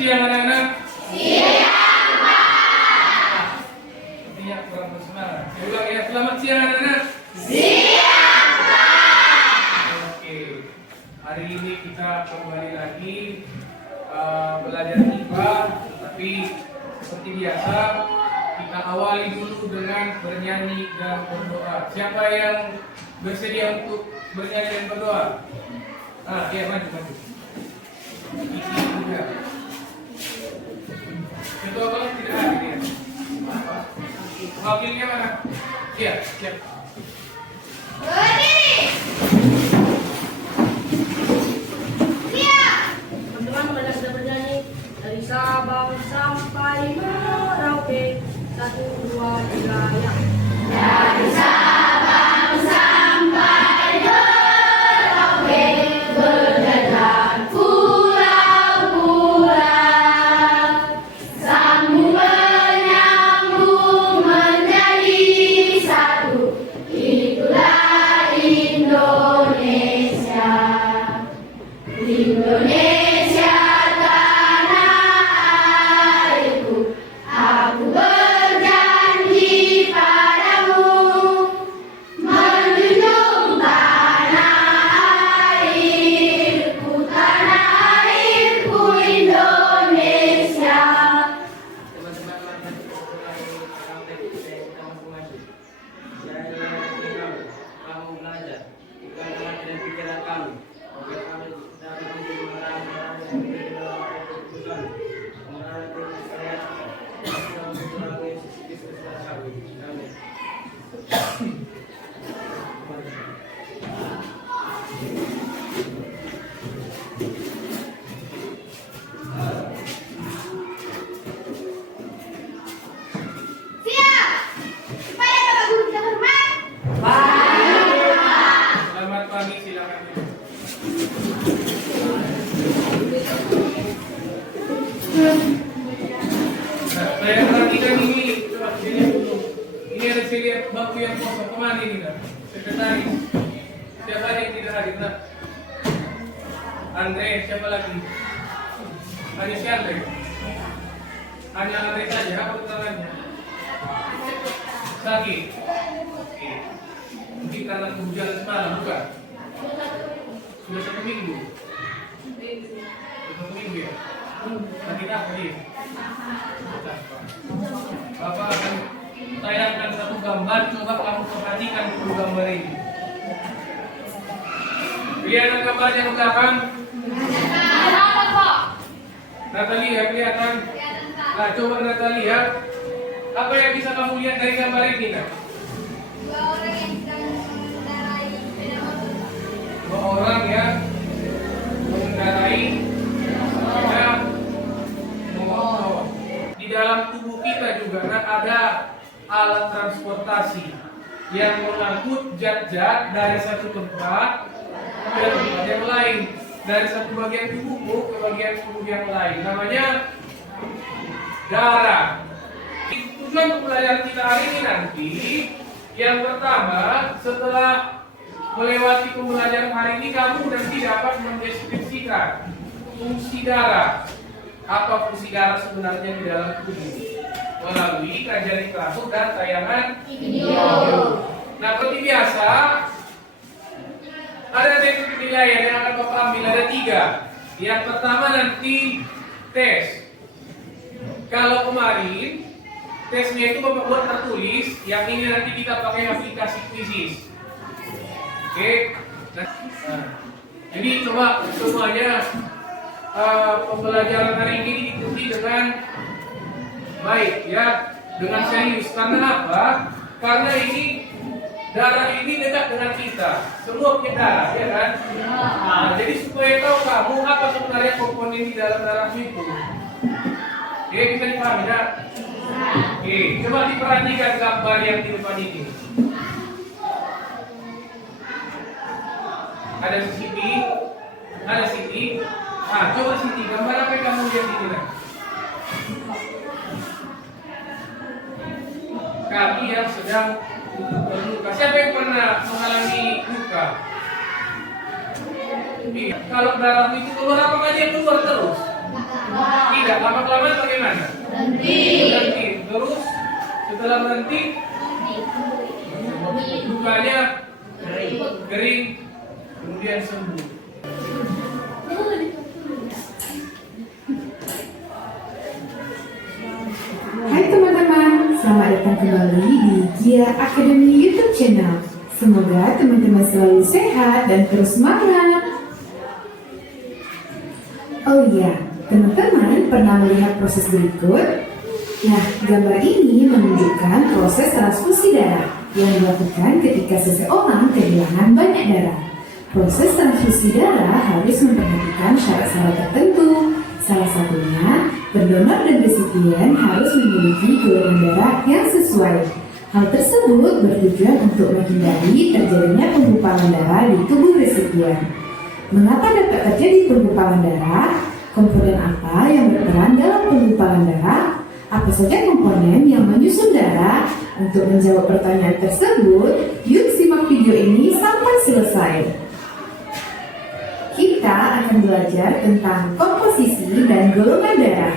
siang anak-anak. Siang, Pak. Sepertinya kurang bersemangat. Saya ulang ya, selamat siang anak-anak. Siang, Pak. Oke, hari ini kita kembali lagi belajar IPA, tapi seperti biasa kita awali dulu dengan bernyanyi dan berdoa. Siapa yang bersedia untuk bernyanyi dan berdoa? Ya maju. Ini juga. Ketua kelas tidak hadir ya? Wakilnya mana? Siap. Berdiri. Siap. Teman-teman pada sudah bernyanyi dari Sabang sampai Merauke. 1, 2, 3 ya. Dari Sabang sampai Merauke, berjalan pulau-pulau, sambung menyambung menjadi satu. Itulah Indonesia. Indonesia tanah airku, aku berjanji padamu, menjunjung tanah airku Indonesia. Teman-teman mari kita mulai sampai kita maju. Kamu belajar, bukan hati dan pikiran kamu. Agar kami dapat menjadi orang-orang yang berada dalam keputusan, orang-orang yang percaya, dan mengurangi sisi kesalahan kami. Amin. Siap. Supaya Bapak Guru kita hormat. Selamat pagi, silakan. Saya perhatikan ini, coba dilihat dulu. Ini ada saya lihat bangku yang kosong, kemana ini dah? Sekretaris. Siapa yang tidak hadir? Nah, Andre, siapa lagi? Hanya si Andre. Hanya Andre saja, apa keterangannya? Sakit. Oke. Mungkin karena kehujanan semalam, bukan? Sudah 1 minggu. Sudah 1 minggu ya? Sakit apa dia? Bapak akan tayangkan satu gambar, coba kamu perhatikan dulu gambar ini. Lihat gambarnya ke belakang. Natalia, kelihatan? Nah, coba Natalia, apa yang bisa kamu lihat dari gambar ini? Nah? Dua orang yang sedang mengendarai sepeda motor. 2 orang yang mengendarai sepeda motor. Di dalam tubuh kita juga ada alat transportasi yang mengangkut zat-zat dari satu tempat ke tempat yang lain, dari satu bagian tubuhmu ke bagian tubuh yang lain. Namanya darah. Tujuan pembelajaran kita hari ini nanti, yang pertama, setelah melewati pembelajaran hari ini, kamu nanti dapat mendeskripsikan fungsi darah. Apa fungsi darah sebenarnya di dalam tubuh ini melalui kajian di kelas dan tayangan video. Nah, seperti biasa, ada teknik penilaian yang akan Bapak ambil, ada 3. Yang pertama nanti tes. Kalau kemarin tesnya itu Bapak buat tertulis, yang ini nanti kita pakai aplikasi Quizzes. Oke. Nah, jadi coba semuanya pembelajaran hari ini diikuti dengan baik ya, dengan serius. Karena apa? Karena ini darah ini dekat dengan kita. Semua punya darah, ya kan? Nah, jadi supaya tahu kamu apa sebenarnya komponen di dalam darah itu. Oke, bisa dipahami ya? Oke, coba diperhatikan gambar yang di depan ini. Ada Siti. Nah, coba Siti, gambar apa yang kamu lihat ini? Nah? Kaki yang sedang terluka. Siapa yang pernah mengalami luka? Kalau darah itu keluar, apakah dia keluar terus? Tidak. Ya, lama-kelamaan bagaimana? Berhenti. Terus setelah berhenti, lukanya kering, kemudian sembuh. Hai teman-teman, selamat datang kembali di Gia Academy YouTube channel. Semoga teman-teman selalu sehat dan terus semangat. Oh iya, teman-teman pernah melihat proses berikut? Nah, gambar ini menunjukkan proses transfusi darah yang dilakukan ketika seseorang kehilangan banyak darah. Proses transfusi darah harus memperhatikan syarat-syarat tertentu. Salah satunya, pendonor dan resipien harus memiliki golongan darah yang sesuai. Hal tersebut bertujuan untuk menghindari terjadinya penggumpalan darah di tubuh resipien. Mengapa dapat terjadi penggumpalan darah? Komponen apa yang berperan dalam penggumpalan darah? Apa saja komponen yang menyusun darah? Untuk menjawab pertanyaan tersebut, yuk simak video ini sampai selesai. Kita akan belajar tentang komposisi dan golongan darah.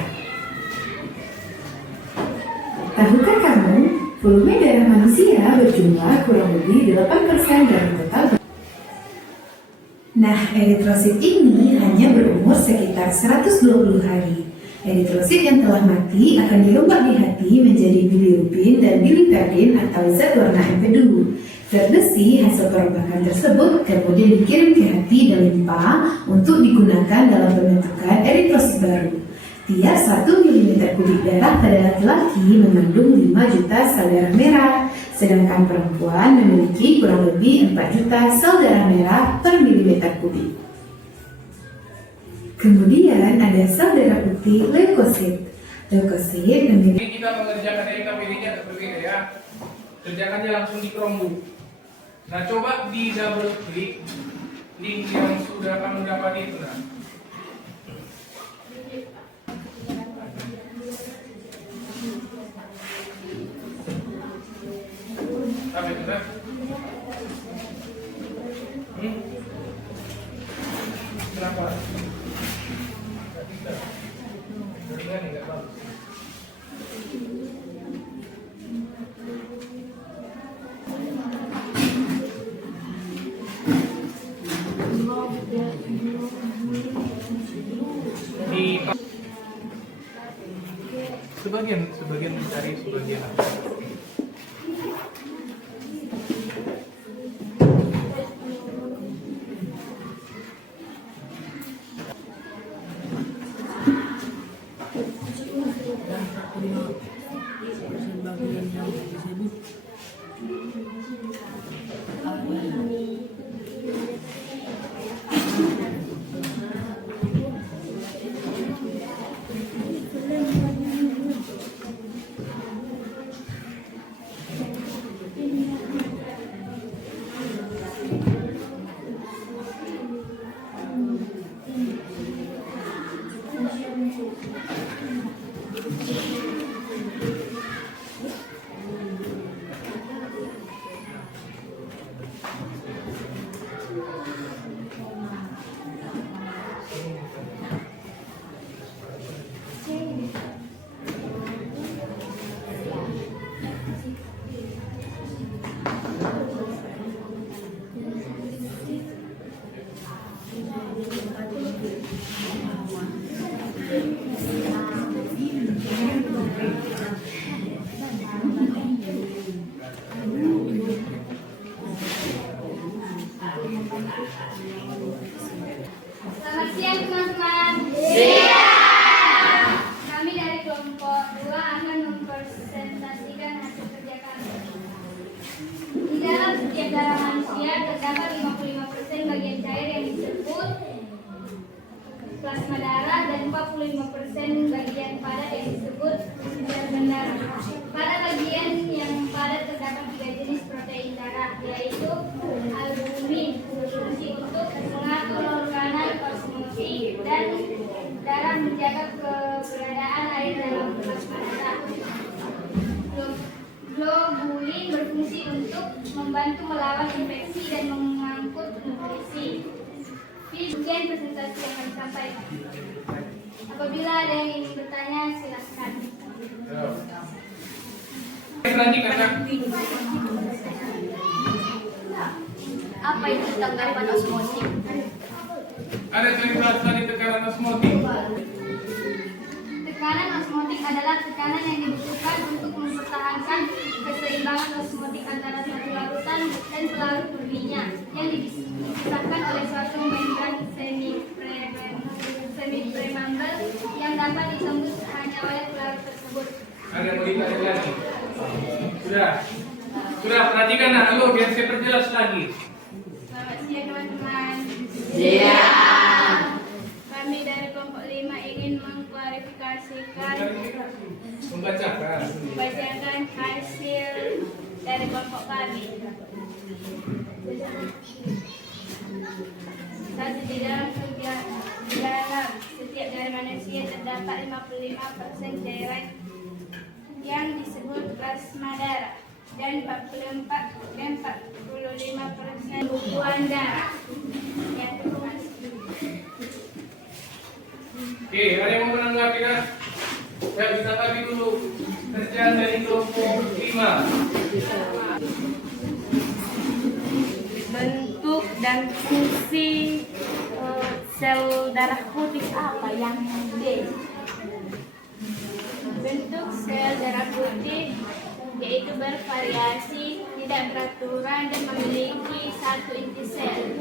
Tahukah kamu, volume darah manusia berjumlah kurang lebih 8% dari total. Nah, eritrosit ini hanya berumur sekitar 120 hari. Eritrosit yang telah mati akan dirombak di hati menjadi bilirubin dan biliperdin atau zat warna empedu. Zat besi hasil perombakan tersebut kemudian dikirim ke hati dan limpa untuk digunakan dalam pembentukan eritrosit baru. Tiap 1 mm kubik darah pada laki-laki mengandung 5 juta sel darah merah, sedangkan perempuan memiliki kurang lebih 4 juta sel darah merah per milimeter kubik. Kemudian ada sel darah putih leukosit. Leukosit memiliki... Ini kita mengerjakan ini agak berbeda ya. Kerjakannya langsung di Chromebook. Nah, coba di double klik link yang sudah kamu dapat itu. Nah. Apa itu, nah? Kenapa? Nggak bisa. Jaringan nggak bagus. Sebagian mencari sebagian apa? Selamat siang teman-teman. Siang. Kami dari kelompok 2 akan mempresentasikan hasil kerja kami. Di dalam setiap darah manusia terdapat 55% bagian cair yang disebut plasma darah dan 45% bagian padat yang disebut sel darah. Pada bagian yang padat terdapat 3 jenis protein darah, yaitu albumin, berfungsi untuk mengatur organel osmosis dan darah menjaga keberadaan air dalam plasma darah. Globulin berfungsi untuk membantu melawan infeksi dan mengangkut nutrisi. Sekian presentasi yang kami sampaikan. Apabila ada yang ingin bertanya, silakan. Perhatikan kan? Apa itu tanggapan osmotik? Ada yang dijelaskan di tekanan osmotik. Tekanan osmotik adalah tekanan yang dibutuhkan untuk mempertahankan keseimbangan osmotik antara satu larutan dan pelarut berminyak yang dipisahkan oleh suatu membran semi-premembran yang dapat ditembus hanya oleh pelarut tersebut. Ada yang mau ditanya lagi? Sudah, perhatikan nah, halo biar saya perjelas lagi. Selamat siang teman-teman. Kami dari kelompok 5 ingin mengklarifikasikan Membacakan hasil dari kelompok kami. Satu, di dalam setiap dari manusia terdapat 55% cairan yang disebut plasma darah dan 45% bukuan darah. Oke, ada yang mau menanggapi kan? Ya, kita tanggapi dulu kerjaan dari kelompok 5. Bentuk dan fungsi sel darah putih apa yang D? Bentuk sel darah putih yaitu bervariasi, tidak beraturan dan memiliki satu inti sel.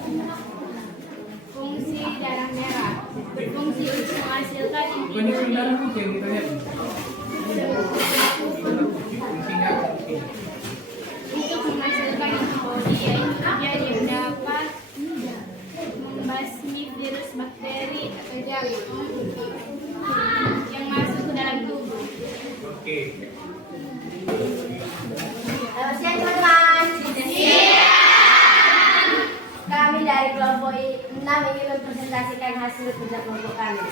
Fungsi darah merah berfungsi untuk menghasilkan inti Bukannya putih. darah putih yang ditanya. Fungsinya apa? Untuk menghasilkan antibodi yaitu dia dapat membasmi virus, bakteri atau jarum yang masuk ke dalam tubuh. Oke. Selamat siang teman-teman. Kami dari kelompok 6 ingin mempresentasikan hasil kerja kelompok kami.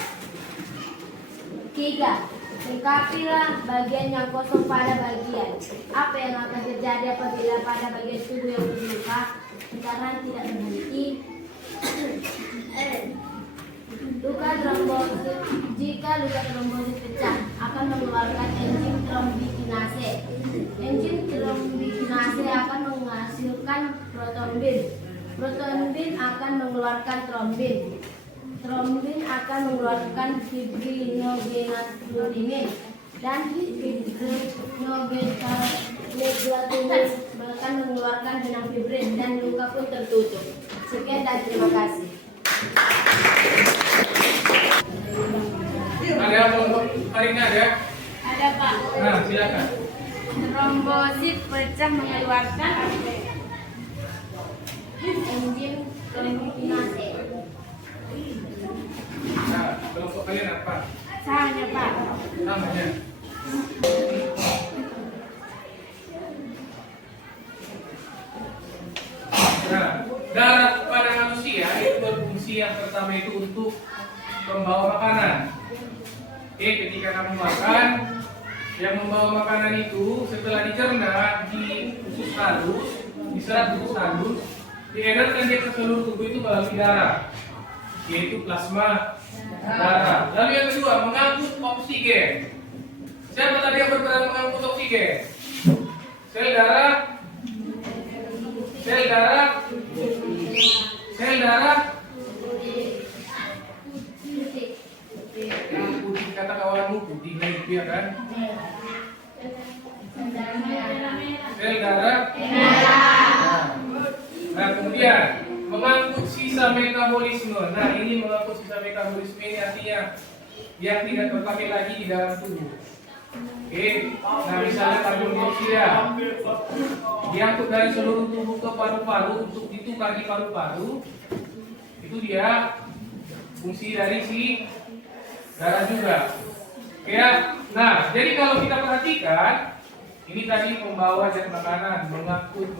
3. Lengkapilah bagian yang kosong pada bagian. Apa yang akan terjadi apabila pada bagian tubuh yang terluka tekanan tidak berhenti? Luka trombosit. Jika luka trombosit pecah, akan mengeluarkan enzim trombikinase. Enzim trombikinase akan menghasilkan protonbin. Protonbin akan mengeluarkan trombin. Trombin akan mengeluarkan fibrinogenaturin dan fibrinogenaturin akan mengeluarkan benang fibrin dan luka pun tertutup. Sekian dan terima kasih. Ada apa untuk hari ini ada? Ada Pak. Nah, silakan. Trombosit pecah mengeluarkan enzim trombikinase. Nah, kelompok kalian apa? Sama Pak. Namanya? Nah, darah pada manusia itu berfungsi yang pertama itu untuk membawa makanan. Oke, ketika kamu makan, yang membawa makanan itu setelah dicerna di usus halus, diserap usus halus, diedarkan dia ke seluruh tubuh itu melalui darah, yaitu plasma darah. Lalu yang kedua, mengangkut oksigen. Siapa tadi yang berperan mengangkut oksigen? Sel darah, sel darah, sel darah. Yang putih kata kawanmu putih lagi ya kan? Sel darah. Nah, kemudian mengangkut sisa metabolisme. Nah, ini mengangkut sisa metabolisme ini artinya yang tidak terpakai lagi di dalam tubuh. Oke, nah misalnya karbon dioksida diangkut dari seluruh tubuh ke paru-paru untuk ditukar di paru-paru. Itu dia fungsi dari si darah juga. Oke ya. Nah, jadi kalau kita perhatikan ini tadi membawa zat makanan, mengangkut.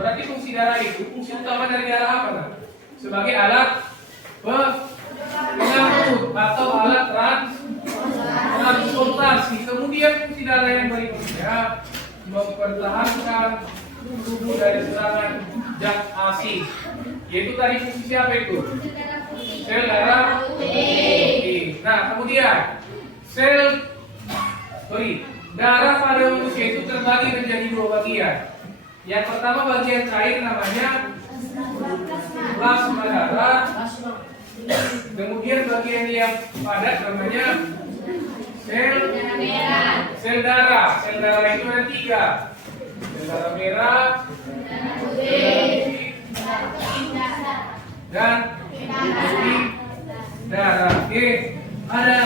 Berarti fungsi darah itu, fungsi utama dari darah apa? Nah? Sebagai alat pengangkut atau alat transportasi. Kemudian fungsi darah yang berikutnya mempertahankan tubuh dari serangan zat asing. Yaitu tadi fungsi siapa itu? Sel darah putih. Nah, kemudian darah pada manusia itu terbagi menjadi dua bagian. Yang pertama bagian cair namanya plasma darah. Kemudian bagian yang padat namanya sel darah. Sel darah itu ada 3. Sel darah merah, putih, dan putih darah. Oke, ada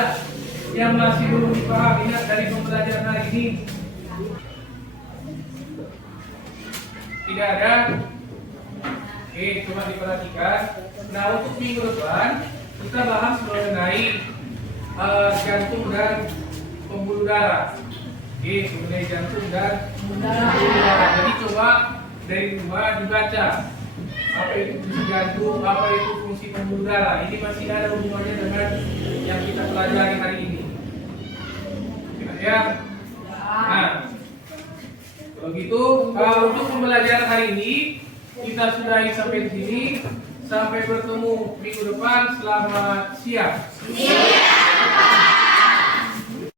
yang masih belum dipahami dari pembelajaran hari ini? Tidak ada? Oke, cuma diperhatikan. Nah, untuk minggu depan kita bahas mengenai jantung dan pembuluh darah. Oke, mengenai jantung dan pembuluh darah. Jadi coba dari rumah dibaca apa itu fungsi jantung, apa itu fungsi pembuluh darah. Ini masih ada hubungannya dengan yang kita pelajari hari ini. Ya. Nah, kalau gitu, untuk pembelajaran hari ini kita sudahi sampai di sini. Sampai bertemu minggu depan. Selamat siang.